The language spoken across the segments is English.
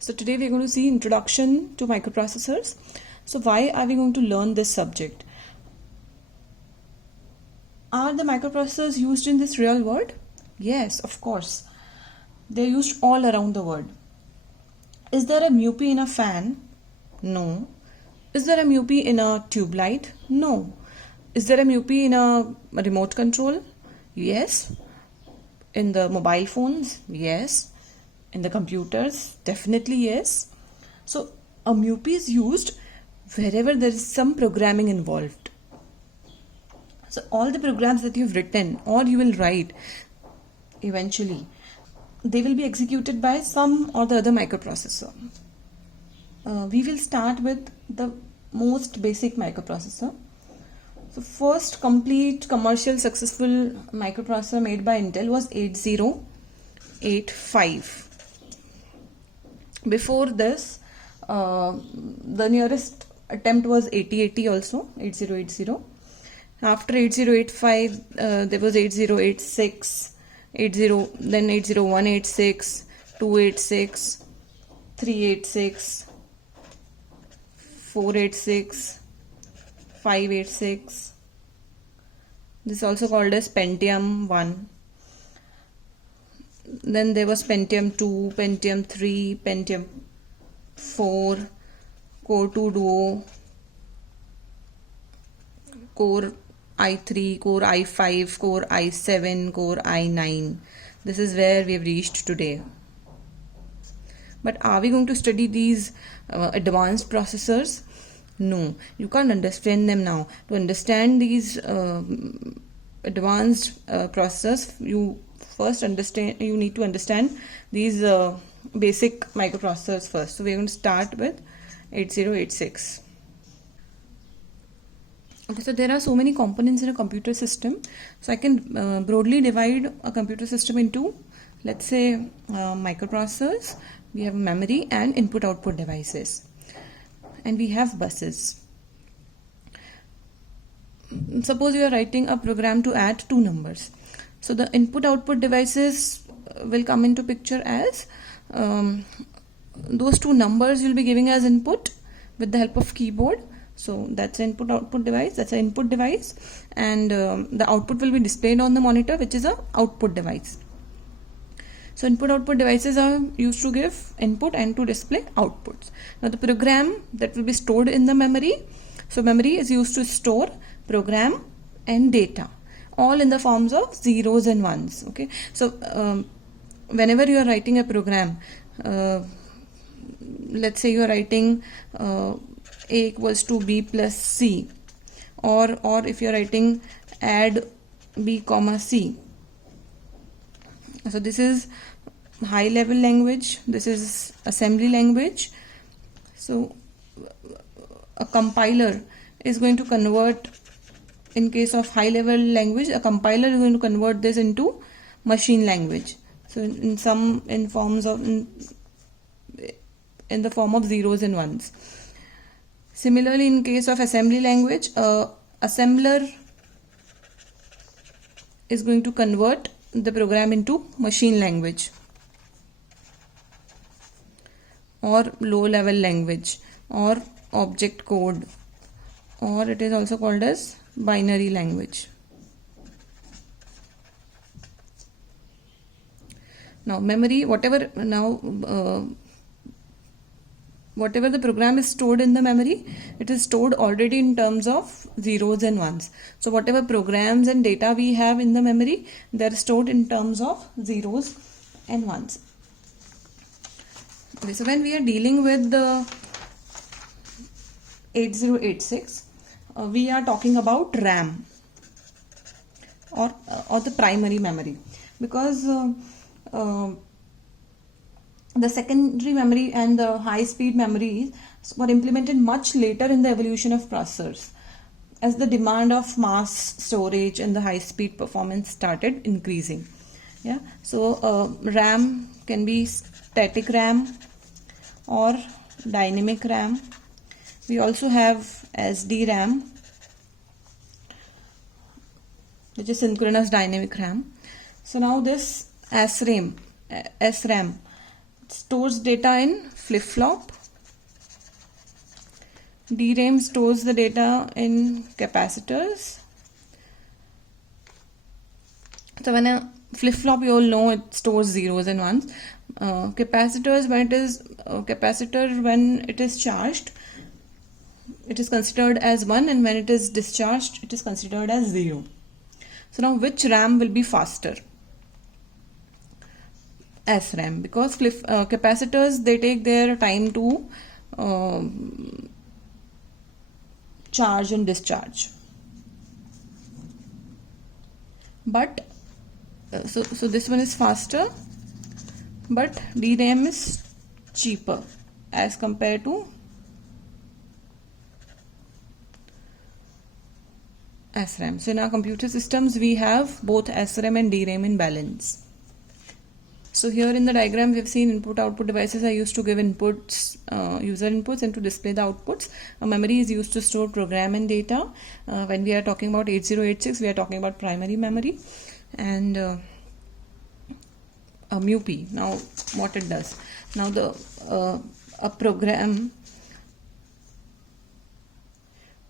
So today we are going to see introduction to microprocessors. So why are we going to learn this subject? Are the microprocessors used in this real world? Yes, of course. They're used all around the world. Is there a MUPI in a fan? No. Is there a MUPI in a tube light? No. Is there a MUPI in a remote control? Yes. In the mobile phones? Yes. In the computers? Definitely yes. So a MUPI is used wherever there is some programming involved. So all the programs that you've written or you will write eventually, they will be executed by some or the other microprocessor. We will start with the most basic microprocessor. So first complete commercial successful microprocessor made by Intel was 8085. Before this, the nearest attempt was 8080 also, 8080. After 8085, there was 8086, then 80186, 286, 386, 486, 586. This is also called as Pentium 1. Then there was Pentium 2, Pentium 3, Pentium 4, Core 2 Duo, Core i3, Core i5, Core i7, Core i9. This is where we have reached today. But are we going to study these advanced processors? No, you can't understand them now. To understand these advanced processors, you need to understand these basic microprocessors first. So we are going to start with 8086. Okay, so there are so many components in a computer system. So I can broadly divide a computer system into, let's say, microprocessors. We have memory and input-output devices. And we have buses. Suppose you are writing a program to add two numbers. So the input-output devices will come into picture as those two numbers you'll be giving as input with the help of keyboard. So that's an input-output device, that's an input device, and the output will be displayed on the monitor, which is an output device. So input-output devices are used to give input and to display outputs. Now the program that will be stored in the memory. So memory is used to store program and data, all in the forms of zeros and ones. Okay. So whenever you are writing a program, let's say you are writing A equals to B plus C, or if you are writing add B comma C. So this is high level language, this is assembly language. So a compiler is going to convert, in case of high level language, a compiler is going to convert this into machine language. So in the form of zeros and ones. Similarly, in case of assembly language, assembler is going to convert the program into machine language or low level language or object code, or it is also called as binary language. Now memory, whatever the program is stored in the memory, it is stored already in terms of zeros and ones. So whatever programs and data we have in the memory, they are stored in terms of zeros and ones. Okay, so when we are dealing with the 8086, we are talking about RAM or the primary memory, because the secondary memory and the high-speed memories were implemented much later in the evolution of processors, as the demand of mass storage and the high-speed performance started increasing. Yeah, so RAM can be static RAM or dynamic RAM. We also have SDRAM, which is synchronous dynamic RAM. So now this SRAM stores data in flip-flop. DRAM stores the data in capacitors. So when a flip-flop, you all know it stores zeros and ones. Capacitors, when it is capacitor, when it is charged, it is considered as 1, and when it is discharged, it is considered as 0. So now which RAM will be faster? SRAM, because capacitors, they take their time to charge and discharge. But so this one is faster, but DRAM is cheaper as compared to SRAM. So in our computer systems, we have both SRAM and DRAM in balance. So here in the diagram, we have seen input-output devices are used to give inputs, user inputs, and to display the outputs. A memory is used to store program and data. When we are talking about 8086, we are talking about primary memory. And a MUPI, now what it does. Now a program.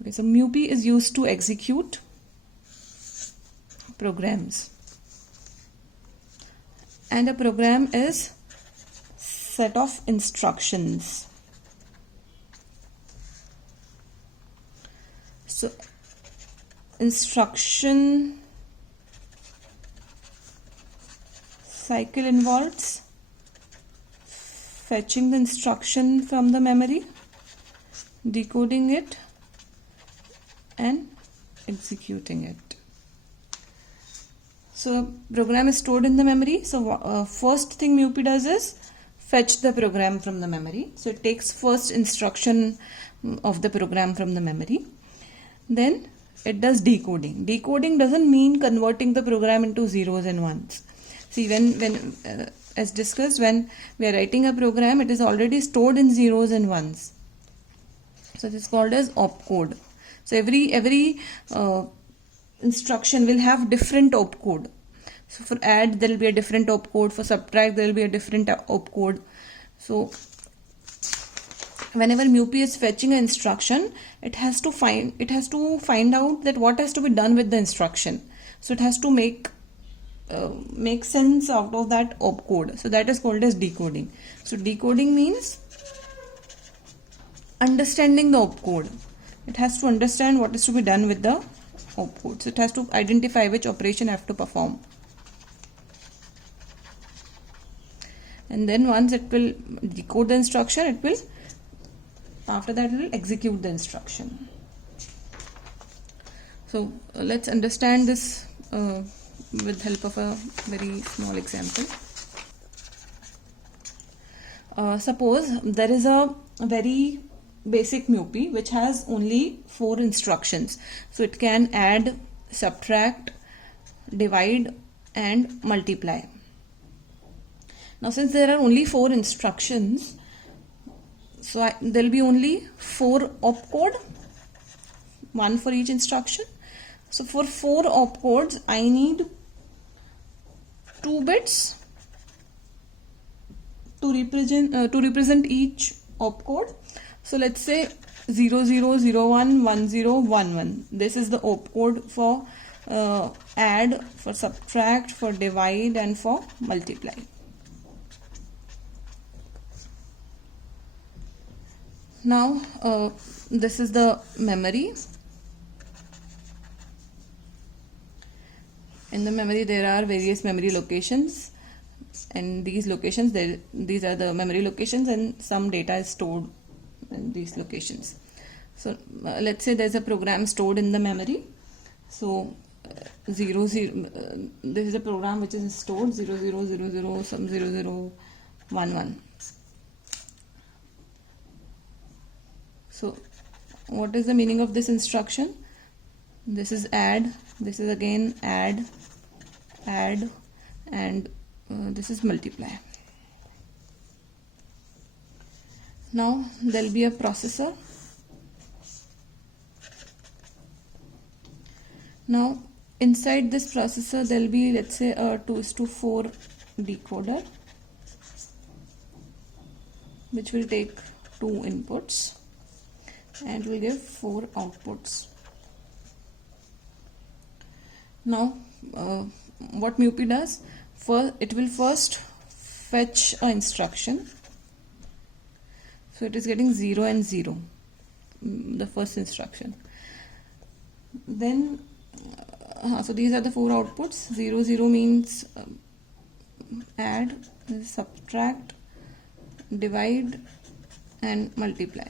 Okay, so MUPI is used to execute programs. And a program is set of instructions. So instruction cycle involves fetching the instruction from the memory, decoding it, and executing it. So program is stored in the memory. So first thing MUPI does is fetch the program from the memory. So it takes first instruction of the program from the memory. Then it does decoding. Decoding doesn't mean converting the program into zeros and ones. See, when as discussed, when we are writing a program, it is already stored in zeros and ones. So this is called as opcode. So every instruction will have different opcode. So for add, there will be a different opcode. For subtract, there will be a different opcode. So whenever MUPI is fetching an instruction, it has to find out that what has to be done with the instruction. So it has to make sense out of that opcode. So that is called as decoding. So decoding means understanding the opcode. It has to understand what is to be done with the opcode. So it has to identify which operation have to perform. And then once it will decode the instruction, after that it will execute the instruction. So let's understand this with help of a very small example. Suppose there is a very basic MUPI which has only 4 instructions. So it can add, subtract, divide, and multiply. Now since there are only 4 instructions, so there will be only 4 opcode, 1 for each instruction. So for 4 opcodes, I need 2 bits to represent each opcode. So let's say 00011011. This is the opcode for add, for subtract, for divide, and for multiply. Now this is the memory. In the memory there are various memory locations, and these locations, these are the memory locations, and some data is stored in these locations. So let's say there's a program stored in the memory. So this is a program which is stored 0000 some 0011. So what is the meaning of this instruction? This is add, this is again add, and this is multiply. Now there will be a processor. Now inside this processor there will be, let's say, a 2:4 decoder. which will take 2 inputs and will give 4 outputs. Now what MUPI does, it will first fetch an instruction. So it is getting 0 and 0, the first instruction. Then so these are the 4 outputs. 0 0 means add, subtract, divide and multiply.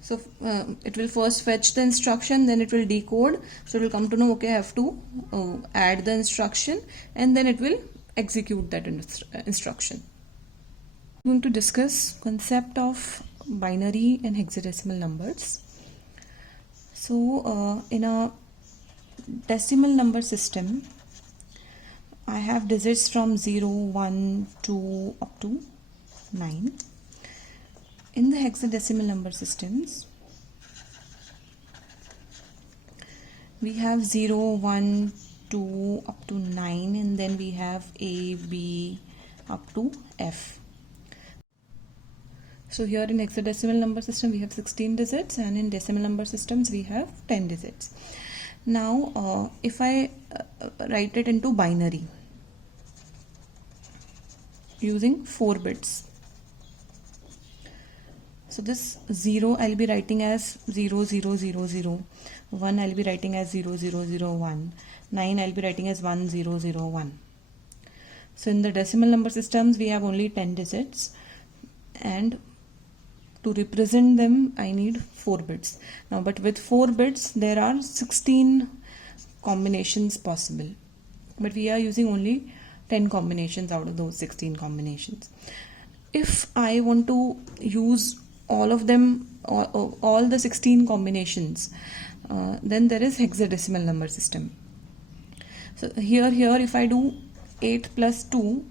So it will first fetch the instruction, then it will decode. So it will come to know, okay, I have to add the instruction, and then it will execute that instruction. I'm going to discuss concept of binary and hexadecimal numbers. So in a decimal number system, I have digits from 0, 1, 2 up to 9. In the hexadecimal number systems, we have 0, 1, 2 up to 9, and then we have A, B up to F. So here in hexadecimal number system we have 16 digits, and in decimal number systems we have 10 digits. Now if I write it into binary using 4 bits, so this 0 I'll be writing as 0 0 0 0, 1 I'll be writing as 0 0 0 1, 9 I'll be writing as 1 0 0 1. So in the decimal number systems we have only 10 digits, and to represent them I need 4 bits. Now but with 4 bits there are 16 combinations possible, but we are using only 10 combinations out of those 16 combinations. If I want to use all of them, all the 16 combinations, then there is hexadecimal number system. So here if I do 8 plus 2,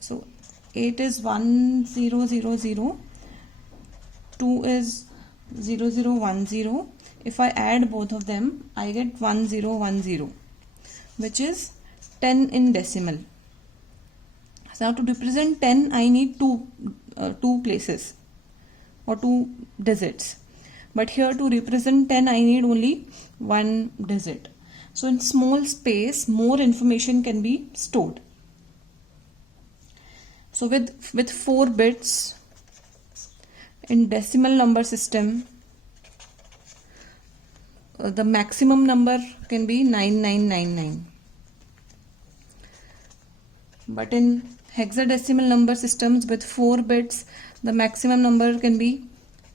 so 8 is 1 0 0 0, 2 is 0 0 1 0. If I add both of them, I get 1 0 1 0, which is 10 in decimal. So now to represent 10, I need two places or 2 digits. But here to represent 10, I need only 1 digit. So in small space, more information can be stored. So with 4 bits in decimal number system, the maximum number can be 9999. But in hexadecimal number systems with 4 bits, the maximum number can be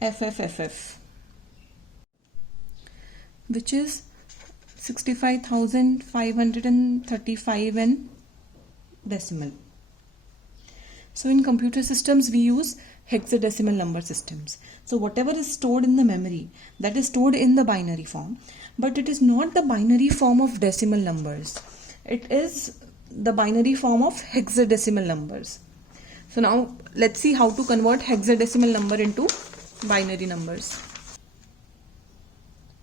FFFF, which is 65,535 in decimal. So in computer systems we use hexadecimal number systems. So whatever is stored in the memory, that is stored in the binary form, but it is not the binary form of decimal numbers. It is the binary form of hexadecimal numbers. So now let's see how to convert hexadecimal number into binary numbers.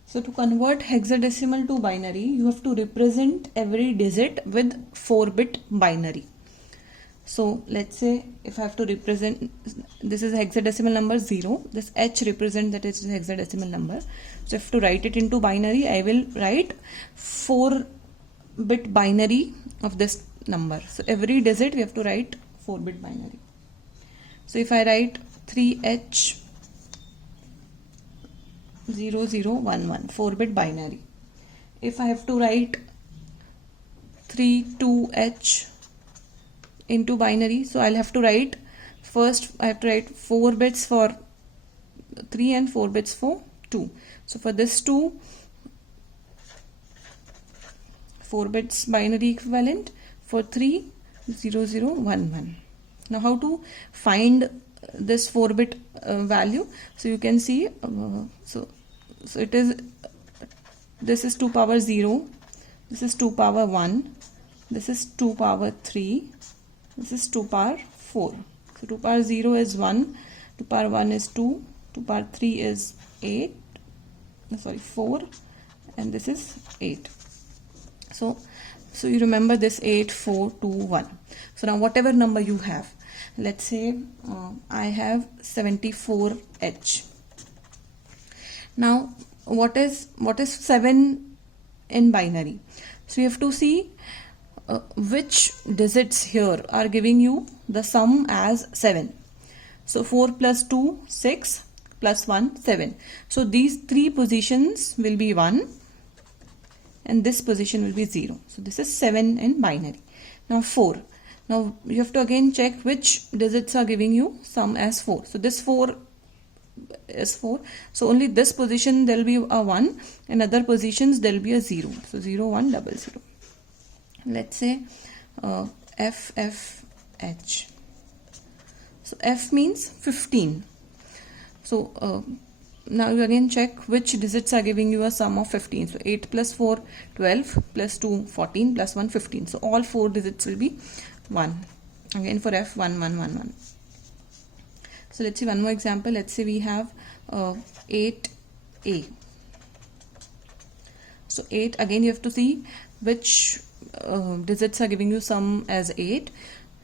So to convert hexadecimal to binary, you have to represent every digit with 4-bit binary. So let's say if I have to represent, this is hexadecimal number 0, this H represents that it is hexadecimal number. So if to write it into binary, I will write 4-bit binary of this number. So every digit we have to write 4-bit binary. So if I write 3H 0011, 4-bit binary. If I have to write 32H into binary, so I'll have to write, first I have to write 4 bits for 3 and 4 bits for 2. So for this 2, 4 bits binary equivalent, for 3 0011. Now how to find this 4-bit value? So you can see, so it is, this is 2 power 0, this is 2 power 1, this is 2 power 3, this is 2 power 4. So 2 power 0 is 1, 2 power 1 is 2, 2 power 3 is 4, and this is 8. So you remember this 8, 4, 2, 1. So now whatever number you have, let's say I have 74H. Now what is 7 in binary? So you have to see which digits here are giving you the sum as 7. So 4 plus 2, 6, plus 1, 7. So these three positions will be 1 and this position will be 0. So this is 7 in binary. Now 4. Now you have to again check which digits are giving you sum as 4. So this 4 is 4. So only this position there will be a 1 and other positions there will be a 0. So 0, 1, 0, 0. Let's say FFH. So F means 15. So now you again check which digits are giving you a sum of 15. So 8 plus 4, 12, plus 2, 14, plus 1, 15. So all 4 digits will be 1. Again for F, 1, 1, 1, 1. So let's see one more example. Let's say we have 8A. So 8, again you have to see which digits are giving you sum as 8.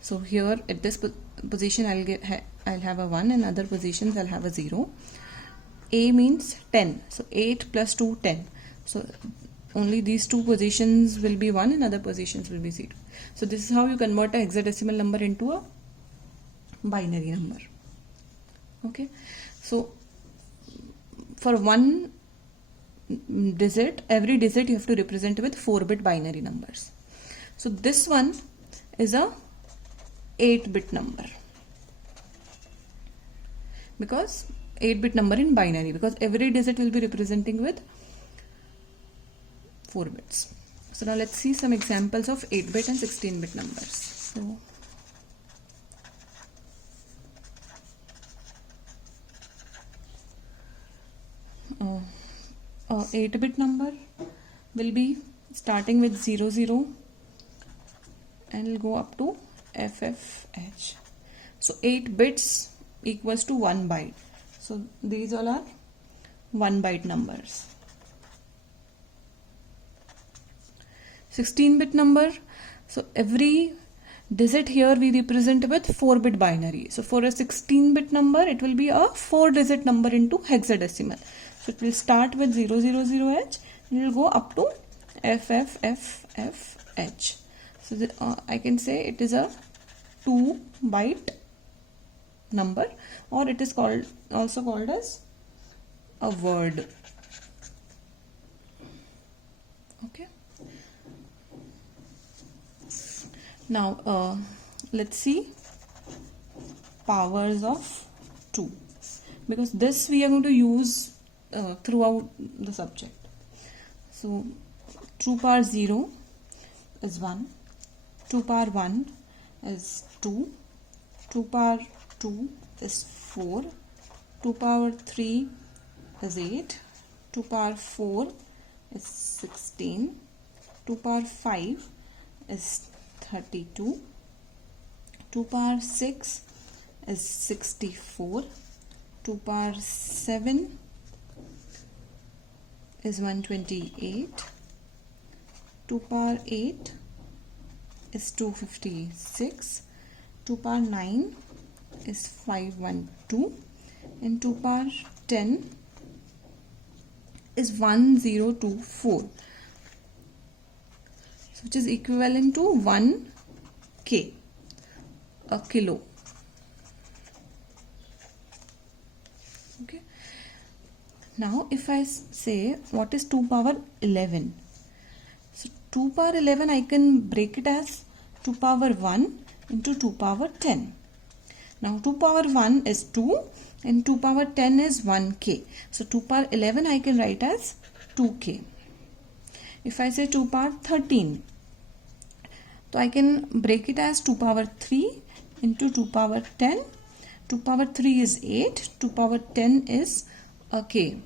So here at this position I'll have a 1 and other positions I'll have a 0. A means 10. So 8 plus 2, 10. So only these two positions will be 1 and other positions will be 0. So this is how you convert a hexadecimal number into a binary number. Okay. So for one digit, every digit you have to represent with 4-bit binary numbers. So this one is a 8-bit number. Because 8-bit number in binary, because every digit will be representing with 4 bits. So now let's see some examples of 8-bit and 16-bit numbers. So 8-bit number will be starting with 00 and will go up to FFH. So 8 bits equals to 1 byte. So these all are 1 byte numbers. 16-bit number, so every digit here we represent with 4-bit binary. So for a 16-bit number it will be a 4-digit number into hexadecimal. So it will start with 000H and it will go up to FFFFH. So I can say it is a 2-byte number, or it is also called as a word. Okay. Now let's see powers of 2, because this we are going to use throughout the subject. So 2 power 0 is 1, 2 power 1 is 2, 2 power 2 is 4, 2 power 3 is 8, 2 power 4 is 16, 2 power 5 is 32, 2 power 6 is 64, 2 power 7 is 128, 2 power 8 is 256, 2 power 9 is 512, and 2 power 10 is 1024, which is equivalent to 1K, a kilo. Okay. Now if I say what is 2 power 11, so 2 power 11 I can break it as 2 power 1 into 2 power 10. Now 2 power 1 is 2 and 2 power 10 is 1K. So 2 power 11 I can write as 2K. If I say 2 power 13, so I can break it as 2 power 3 into 2 power 10. 2 power 3 is 8, 2 power 10 is a K.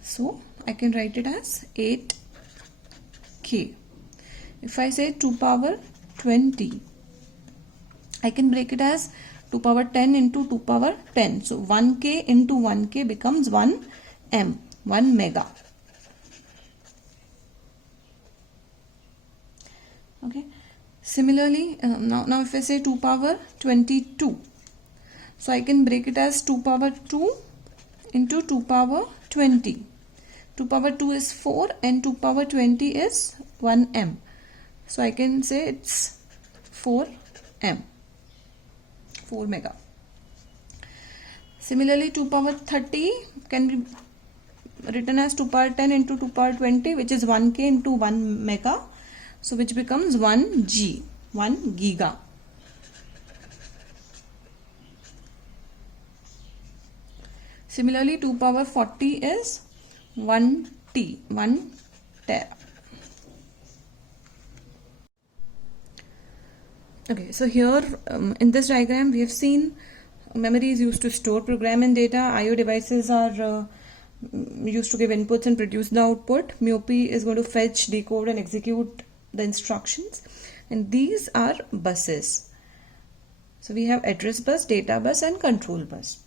So I can write it as 8K. If I say 2 power 20, I can break it as 2 power 10 into 2 power 10. So 1K into 1K becomes 1 M, 1 mega. Okay. Similarly, now if I say 2 power 22, so I can break it as 2 power 2 into 2 power 20. 2 power 2 is 4 and 2 power 20 is 1m. So I can say it's 4m, 4 mega. Similarly, 2 power 30 can be written as 2 power 10 into 2 power 20, which is 1k into 1 mega. So which becomes 1 G, 1 giga. Similarly, 2 power 40 is 1 T, 1 tera. Okay, so here in this diagram we have seen memory is used to store program and data. IO devices are used to give inputs and produce the output. MIUP is going to fetch, decode and execute the instructions, and these are buses. So we have address bus, data bus and control bus.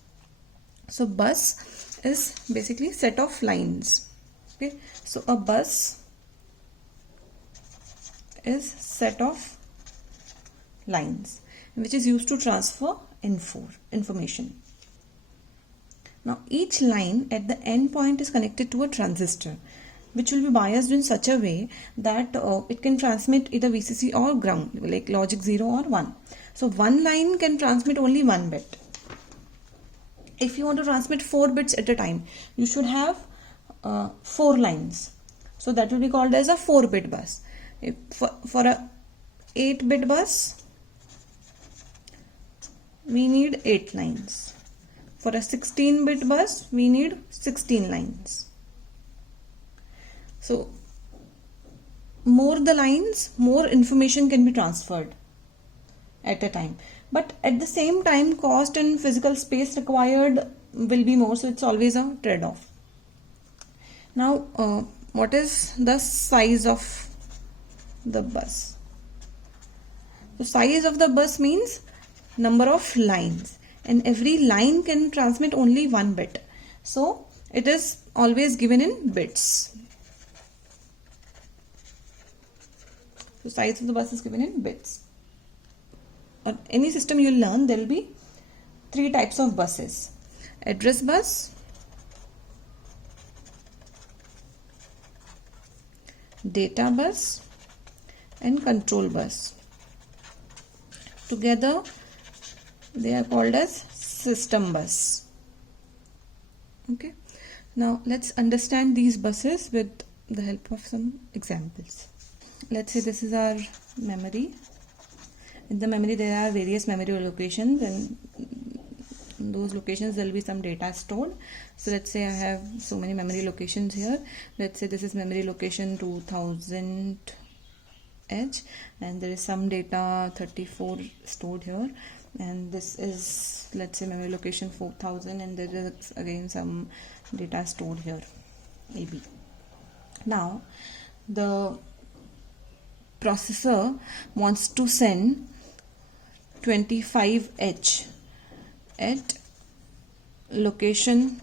So bus is basically set of lines. Okay, so a bus is set of lines which is used to transfer information. Now each line at the end point is connected to a transistor, which will be biased in such a way that it can transmit either VCC or ground, like logic 0 or 1. So one line can transmit only 1 bit. If you want to transmit 4 bits at a time, you should have 4 lines. So that will be called as a 4-bit bus. If for a 8-bit bus, we need 8 lines. For a 16-bit bus, we need 16 lines. So more the lines, more information can be transferred at a time. But at the same time, cost and physical space required will be more, so it's always a trade-off. Now, what is the size of the bus? The size of the bus means number of lines, and every line can transmit only 1 bit. So it is always given in bits. The size of the bus is given in bits. On any system you learn, there will be 3 types of buses: address bus, data bus and control bus. Together they are called as system bus. Okay, now let's understand these buses with the help of some examples. Let's say this is our memory. In the memory there are various memory locations, and in those locations there will be some data stored. So let's say I have so many memory locations here. Let's say this is memory location 2000H, and there is some data 34 stored here, and this is, let's say, memory location 4000, and there is again some data stored here, AB. Now the processor wants to send 25H at location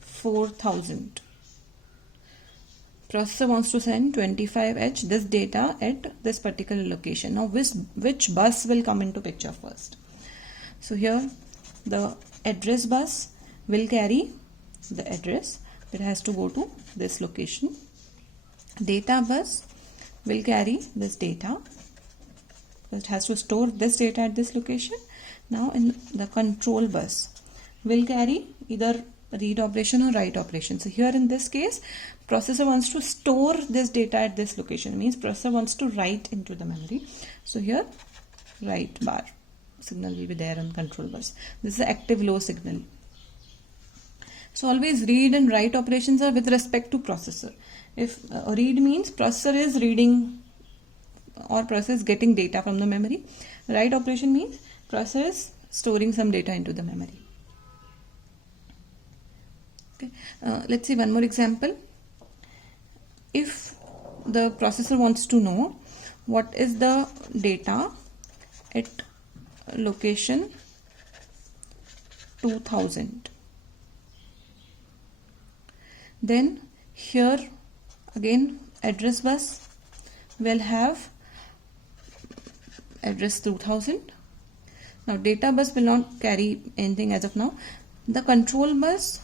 4000. Processor wants to send 25H, this data, at this particular location. Now which bus will come into picture first? So here the address bus will carry the address that has to go to this location. Data bus will carry this data. It has to store this data at this location. Now in the control bus will carry either read operation or write operation. So here in this case, processor wants to store this data at this location. It means processor wants to write into the memory. So here write bar signal will be there on control bus. This is the active low signal. So always read and write operations are with respect to processor. If read means processor is reading or processor is getting data from the memory. Write operation means processor is storing some data into the memory. Okay. Let's see one more example. If the processor wants to know what is the data at location 2000, then here again address bus will have address 2000. Now data bus will not carry anything as of now. The control bus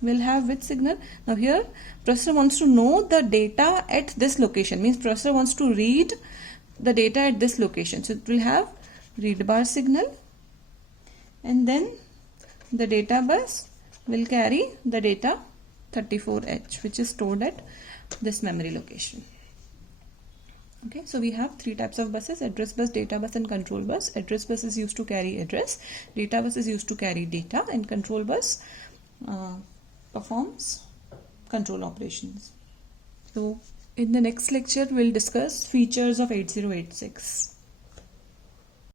will have which signal? Now here processor wants to know the data at this location, means processor wants to read the data at this location. So it will have read bar signal, and then the data bus will carry the data 34H, which is stored at this memory location. Okay, so we have three types of buses: address bus, data bus, and control bus. Address bus is used to carry address, data bus is used to carry data, and control bus performs control operations. So in the next lecture we'll discuss features of 8086.